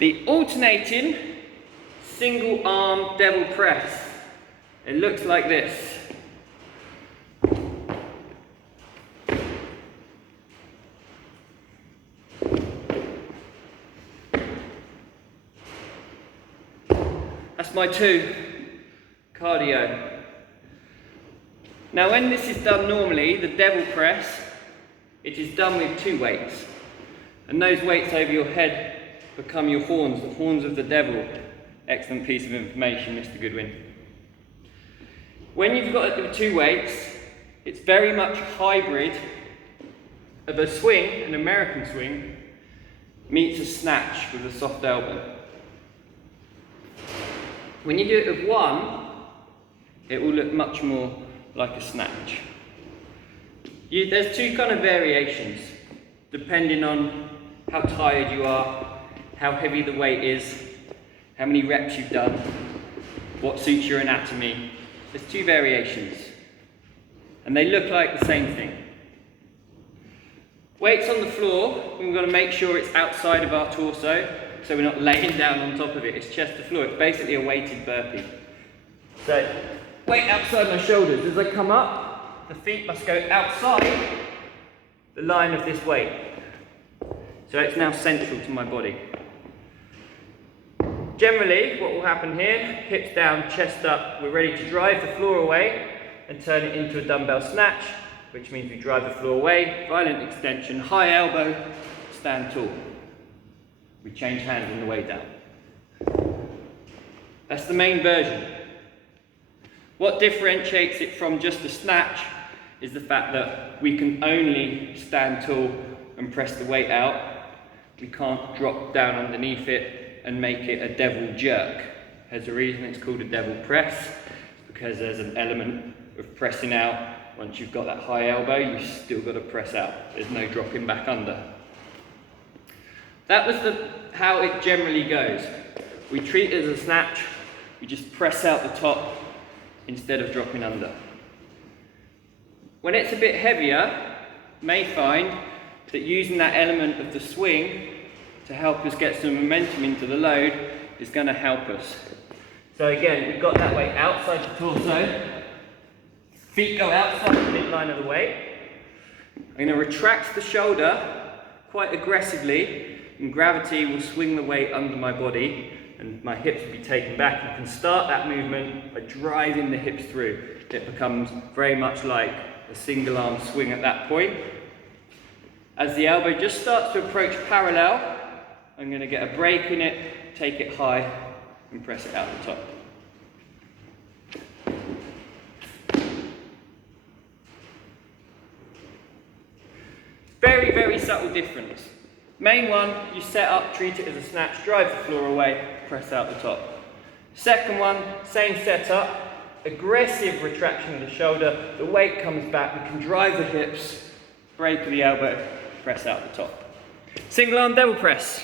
the alternating single arm devil press. It looks like this. That's my 2 cardio. Now when this is done normally, the devil press, it is done with 2 weights. And those weights over your head become your horns, the horns of the devil. Excellent piece of information, Mr. Goodwin. When you've got the 2 weights, it's very much a hybrid of a swing, an American swing, meets a snatch with a soft elbow. When you do it with 1, it will look much more like a snatch. There's 2 kind of variations, depending on how tired you are, how heavy the weight is, how many reps you've done, what suits your anatomy. There's 2 variations, and they look like the same thing. Weights on the floor, we've got to make sure it's outside of our torso, so we're not laying down on top of it. It's chest to floor. It's basically a weighted burpee. So, weight outside my shoulders. As I come up, the feet must go outside the line of this weight. So it's now central to my body. Generally, what will happen here, hips down, chest up, we're ready to drive the floor away and turn it into a dumbbell snatch, which means we drive the floor away, violent extension, high elbow, stand tall. We change hands on the way down. That's the main version. What differentiates it from just a snatch is the fact that we can only stand tall and press the weight out. We can't drop down underneath it and make it a devil jerk. There's a reason it's called a devil press. It's because there's an element of pressing out. Once you've got that high elbow, you've still got to press out. There's no dropping back under. That was how it generally goes. We treat it as a snatch, we just press out the top instead of dropping under. When it's a bit heavier, you may find that using that element of the swing to help us get some momentum into the load is going to help us. So again, we've got that weight outside the torso, feet go outside the midline of the weight. I'm going to retract the shoulder quite aggressively, and gravity will swing the weight under my body and my hips will be taken back. You can start that movement by driving the hips through. It becomes very much like a single arm swing at that point. As the elbow just starts to approach parallel, I'm going to get a break in it, take it high and press it out the top. Very, very subtle difference. Main one, you set up, treat it as a snatch, drive the floor away, press out the top. Second one, same setup, aggressive retraction of the shoulder, the weight comes back, we can drive the hips, break the elbow, press out the top. Single arm devil press.